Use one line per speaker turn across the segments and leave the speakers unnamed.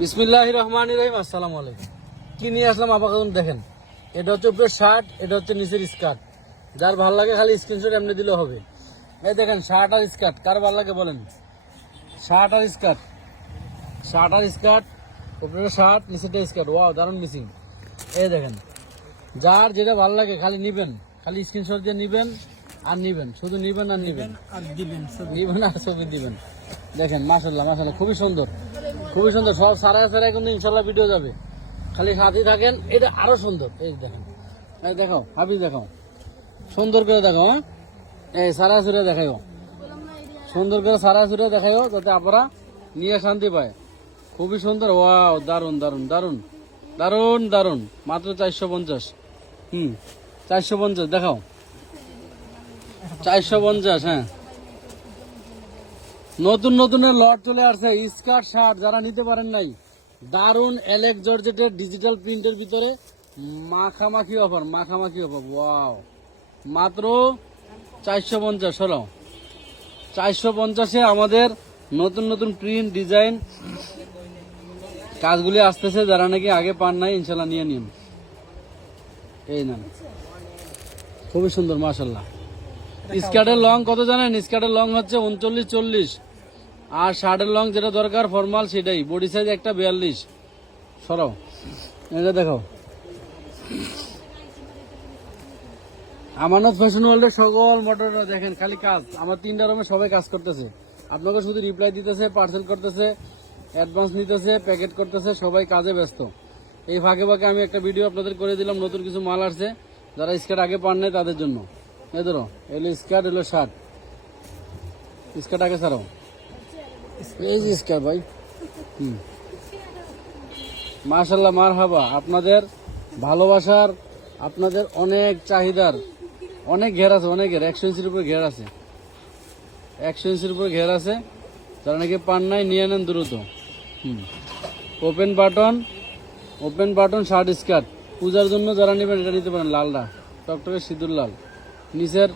বিসমিল্লাহ রহমান রহিম আসসালামু আলাইকুম। কি নিয়ে আসলাম আপাতত দেখেন। এটা হচ্ছে উপরে শার্ট এটা হচ্ছে নিচের স্কার্ট। যার ভালো লাগে খালি স্ক্রিনশট এমনি দিলে হবে। এই দেখেন শার্ট আর স্কার্ট কার ভালো লাগে বলেন? শার্ট আর স্কার্ট। শার্ট আর স্কার্ট উপরে শার্ট নিচেটা স্কার্ট। ওয়াও দারুণ মিসিং এই দেখেন যার যেটা ভালো লাগে খালি নিবেন। খালি স্ক্রিনশট দিয়ে নিবেন আর নিবেন। শুধু নিবেন আর নিবেন।
আর দিবেন
নিবেন আর ছবি দিবেন। দেখেন মাসাল্লাহ মাসাল্লাহ খুবই সুন্দর। খুবই সুন্দর, সব সারা সারা কিন্তু ইনশাল্লাহ ভিডিও যাবে। খালি হাতি থাকেন, এটা আরও সুন্দর। এই দেখেন, এই দেখো হাবি দেখো, সুন্দর করে দেখো হ্যাঁ? এই সারা সুরে দেখাইও। সুন্দর করে সারা সুরে দেখাইও, যাতে আপনারা নিয়ে শান্তি পায়। খুবই সুন্দর, ওয়াও দারুণ দারুণ দারুণ দারুণ দারুণ মাত্র চারশো পঞ্চাশ। হুম, চারশো পঞ্চাশ, দেখাও। চারশো পঞ্চাশ হ্যাঁ। নতুন নতুনের লট চলে আসছে। স্কার্ট শার্ট যারা নিতে পারেন নাই দারুণ এলেক জর্জেটের ডিজিটাল প্রিন্টের ভিতরে মাখামাখি অফার মাখামাখি অফার ওয়াও মাত্র চারশো পঞ্চাশ, হলো। চারশো পঞ্চাশে আমাদের নতুন নতুন প্রিন্ট ডিজাইন কাজগুলি আসতেছে, যারা নাকি আগে পান নাই, ইনশাল্লাহ নিয়ে নিন। এই নেন। খুবই সুন্দর মাসাল্লাহ স্কার্টের লং কত জানেন? স্কার্টের লং হচ্ছে উনচল্লিশ, চল্লিশ। আর শার্টের লং যেটা দরকার, ফর্মাল সেটাই। বডি সাইজ একটা বিয়াল্লিশ। সরাও এটা দেখো আমানত ফ্যাশন ওয়ার্ল্ডের সকল মোটর দেখেন, খালি কাজ। আমার তিনটা রুমে সবাই কাজ করতেছে। আপনাকে শুধু রিপ্লাই দিতেছে পার্সেল করতেছে অ্যাডভান্স নিতেছে প্যাকেট করতেছে, সবাই কাজে ব্যস্ত। এই ফাঁকে ফাঁকে আমি একটা ভিডিও আপনাদের করে দিলাম, নতুন কিছু মাল আসছে। যারা স্কার্ট আগে পান নাই তাদের জন্য। এই ধরো, এলো স্কার্ট, এলো শার্ট। স্কার্ট আগে ছাড়াও এই স্কার্ট ভাই। হুম। মাশাল্লাহ মার হাবা আপনাদের ভালোবাসার, আপনাদের অনেক চাহিদার, অনেক ঘের আছে অনেক ঘের একশো ইঞ্চির উপরে ঘের আছে। একশো ইঞ্চির উপরে ঘের আছে। যারা নাকি পান নাই, নিয়ে নেন দ্রুত। হুম। Open button open button shirt skirt পূজার জন্য যারা নেবেন, এটা নিতে পারেন লালটা টকটকে সিঁদুর লাল নিচের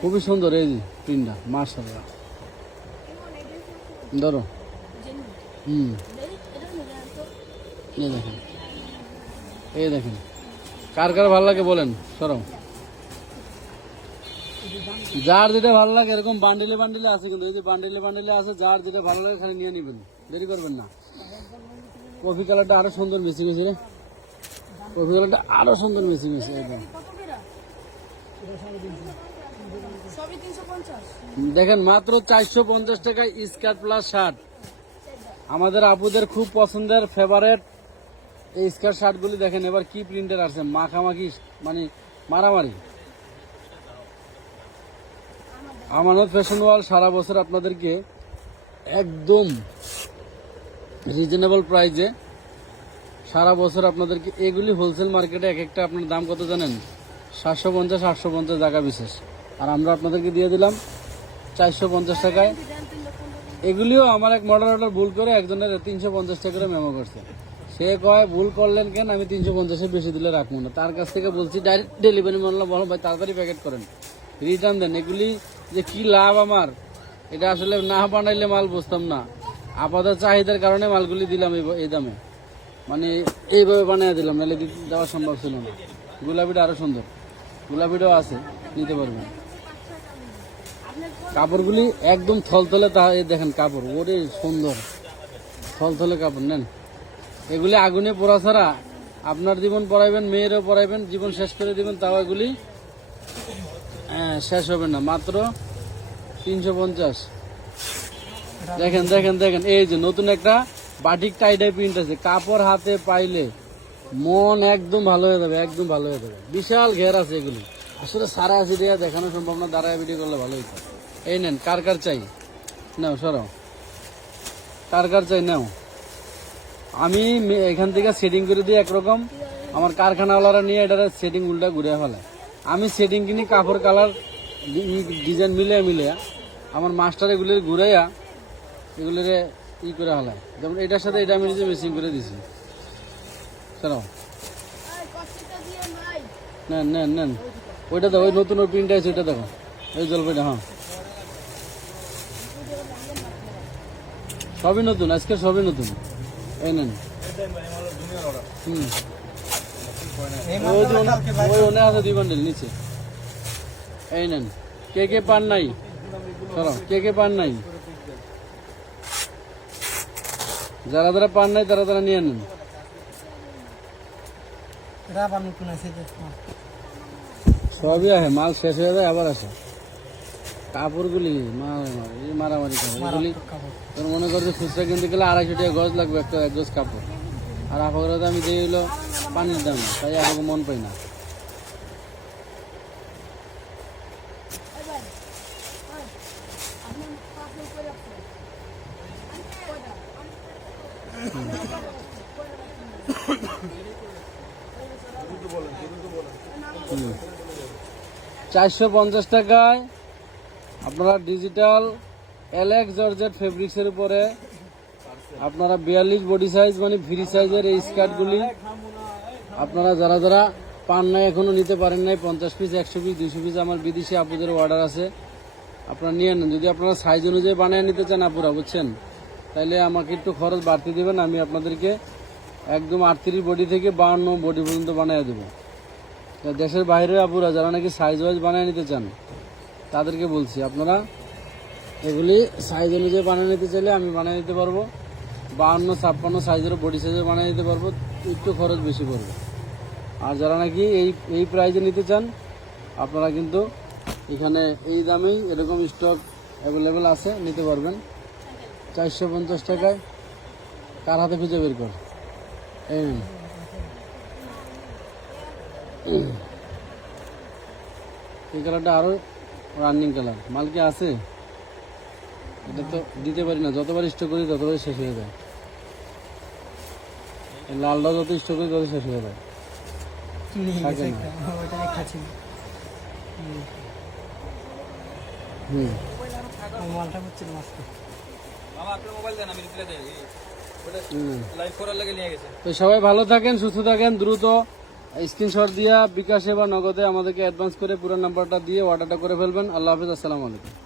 খুবই সুন্দর এই যে প্রিন্টটা মার্শাল্লাহ ধরো। হুম। এই দেখেন। এই দেখেন। কার কার ভালো লাগে বলেন সরম যার যেটা ভালো লাগে, এরকম বান্ডিলে বান্ডিলে আছে কিন্তু এই যে বান্ডিলে বান্ডিলে আছে, যার যেটা ভালো লাগে খালি নিয়ে নিবেন। দেরি করবেন না। কফি কালারটা আরও সুন্দর মিশে গেছে রে। কফি কালারটা আরও সুন্দর মিশে গেছে একদম। দেখেন, মাত্র চারশো পঞ্চাশ টাকায় স্কার্ট প্লাস শার্ট আমাদের আপুদের খুব পছন্দের ফেভারেট এই স্কার্ট শার্টগুলি দেখেন, এবার কি প্রিন্টের আছে মাখামাখি মানে মারামারি। আমানত ফ্যাশন ওয়াল সারা বছর আপনাদেরকে একদম রিজনেবল প্রাইজে সারা বছর আপনাদেরকে এগুলি হোলসেল মার্কেটে এক একটা আপনার দাম কত জানেন? সাতশো পঞ্চাশ, আটশো পঞ্চাশ টাকা বিশেষ। আর আমরা আপনাদেরকে দিয়ে দিলাম চারশো পঞ্চাশ টাকায়। এগুলিও আমার এক মডেল অর্ডার ভুল করে একজনের তিনশো পঞ্চাশ টাকা করে মেমো করছে। সে কয়, ভুল করলেন কেন? আমি তিনশো পঞ্চাশের বেশি দিলে রাখব না। তার কাছ থেকে বলছি ডাইরেক্ট ডেলিভারি মানলাম বলো ভাই, তাড়াতাড়ি প্যাকেট করেন। রিটার্ন দেন। এগুলি যে কি লাভ আমার? এটা আসলে না বানাইলে মাল বুঝতাম না। আপাতত চাহিদার কারণে মালগুলি দিলাম এই- দামে। মানে এইভাবে বানিয়ে দিলাম দি- দেওয়া সম্ভব ছিল না। গোলাপিটা আরও সুন্দর। গোলাপিটাও আছে নিতে পারবেন। কাপড়গুলি একদম থলথলে তা দেখেন কাপড় ওরে সুন্দর। থলথলে কাপড় নেন। এগুলি আগুনে পোড়া ছাড়া আপনার জীবন পড়াইবেন মেয়েরও পড়াইবেন জীবন শেষ করে দিবেন তাও এগুলি হ্যাঁ, শেষ হবে না। মাত্র তিনশো পঞ্চাশ। দেখেন দেখেন দেখেন এই যে নতুন একটা বাটিক টাইডাই প্রিন্ট আছে। কাপড় হাতে পাইলে মন একদম ভালো হয়ে যাবে, একদম ভালো হয়ে যাবে। বিশাল ঘের আছে এগুলি। আসলে সারা আছে দেওয়া দেখানো সম্ভব না, দাঁড়ায় ভিডিও করলে ভালো হইতো। এই নেন, কার কার চাই? নাও সরাও কার কার চাই? নাও। আমি এখান থেকে সেটিং করে দিই একরকম। আমার কারখানাওয়ালারা নিয়ে এটা সেটিং উল্টা ঘুরে ফেলে। আমি সেটিং কিনি কাপড়, কালার ডিজাইন মিলে মিলে আমার মাস্টার এগুলির ঘুরাইয়া এগুলির ই করে ফেলায় যেমন এটার সাথে এটা আমি নিজে মেশিং করে দিছি। সরাও নেন নেন নেন। ওইটা দেখো ওই নতুন ওই প্রিন্ট আছে ওইটা দেখো ওই জলপাইটা হ্যাঁ। সবই নতুন আজকে সবই নতুন। এই নেন। হুম। ওই ওনে আছে দুই বান্ডেল নিচে। এই নেন। কে কে পান নাই? সরো কে কে পান নাই? যারা যারা পান নাই তারা তারা নিয়ে নেন।
রাবার নতুন আছে
সবই আসে মাল শেষ হয়ে যায় আবার আসে কাপড়গুলি মারামারি করে এগুলি তোর মনে করছে খুচরা কিনতে গেলে আড়াইশো টাকা গজ লাগবে একটা এক গজ কাপড় আর আপাতত আমি দিয়ে হলো পানির দাম তাই আমাকে মন পাই না চারশো পঞ্চাশ টাকায় আপনারা ডিজিটাল এলেক্স জর্জেট ফেব্রিক্সের উপরে আপনারা বিয়াল্লিশ বডি সাইজ মানে ফ্রি সাইজের এই স্কার্টগুলি আপনারা যারা যারা পান নাই, এখনও নিতে পারেন নাই, পঞ্চাশ পিস একশো পিস দুশো পিস আমার বিদেশি আপুদের অর্ডার আছে। আপনারা নিয়ে নেন। যদি আপনারা সাইজ অনুযায়ী বানিয়ে নিতে চান আপুরা, বুঝছেন? তাহলে আমাকে একটু খরচ বাড়তি দেবেন, আমি আপনাদেরকে একদম আটত্রিশ বডি থেকে বাউন্ন বডি পর্যন্ত বানিয়ে দেবো। দেশের বাইরে আপুরা যারা নাকি সাইজ ওয়াইজ বানিয়ে নিতে চান, তাদেরকে বলছি, আপনারা এগুলি সাইজ অনুযায়ী বানিয়ে নিতে চাইলে আমি বানিয়ে দিতে পারব। বাহান্ন, ছাপ্পান্ন সাইজের বডি সাইজের বানিয়ে দিতে পারব, একটু খরচ বেশি পড়বে। আর যারা নাকি এই এই প্রাইজে নিতে চান, আপনারা কিন্তু এখানে এই দামেই এরকম স্টক অ্যাভেলেবেল আছে, নিতে পারবেন। চারশো পঞ্চাশ টাকায় কার হাতে খুঁজে বের কর? এই কালারটা আরও রানিং কালার মাল কি আছে? এটা তো দিতে পারি না। যতবার স্টক করি ততবার শেষ হয়ে যায়। লালটা যত স্টক করি তত শেষ হয়ে যায়। হুম।
মালটা হচ্ছিল মাস্ক
আপনার মোবাইল দেন আমি রিপ্লাই দেই।
তো সবাই ভালো থাকেন, সুস্থ থাকেন, দ্রুত স্ক্রিনশট দিয়া বিকাশে বা নগদে আমাদেরকে অ্যাডভান্স করে পুরো নাম্বারটা দিয়ে অর্ডারটা করে ফেলবেন। আল্লাহ হাফিজ, আসসালামু আলাইকুম।